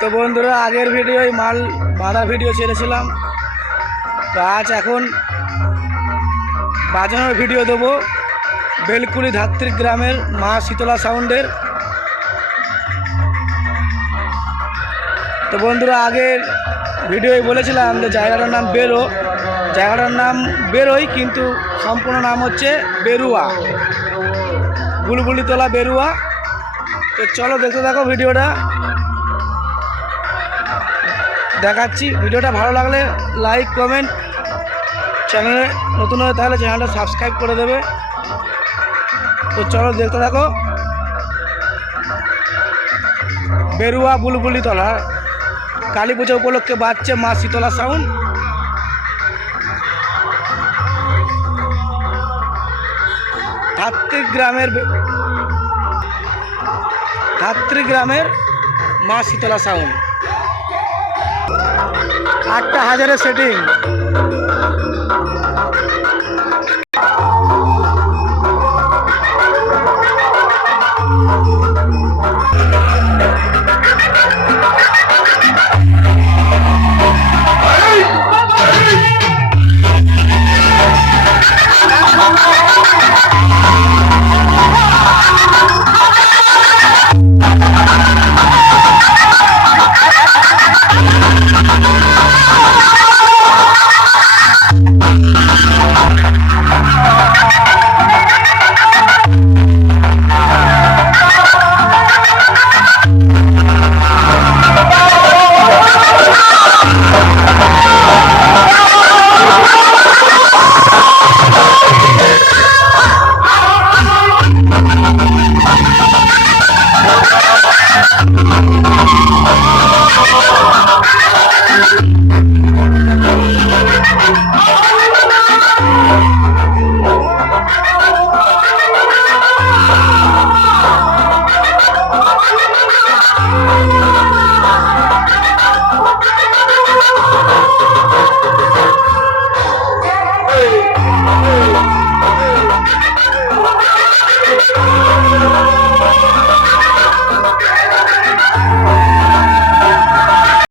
তো বন্ধুরা, আগের ভিডিওয় মাল বাঁধা ভিডিও ছেড়েছিলাম, তো আজ এখন বাজানোর ভিডিও দেবো বেলকুড়ি ধাত্রী গ্রামের মা শীতলা সাউন্ডের। তো বন্ধুরা, আগের ভিডিওয় বলেছিলাম যে জায়গাটার নাম জায়গাটার নাম বেরোই, কিন্তু সম্পূর্ণ নাম হচ্ছে বেরুয়া, বুলবুলিতলা বেরুয়া। তো চলো দেখতে থাকো ভিডিওটা, দেখাচ্ছি। ভিডিওটা ভালো লাগলে লাইক কমেন্ট, চ্যানেলে নতুন হয়ে তাহলে চ্যানেলটা সাবস্ক্রাইব করে দেবে। তো চলো দেখতে থাকো। বেরুয়া বুলবুলিতলা কালী পুজো উপলক্ষে বাজছে মা শীতলা সাউন্ড। ধাত্রী গ্রামের মা শীতলা সাউন্ড, 8টা হাজারের সেটিং।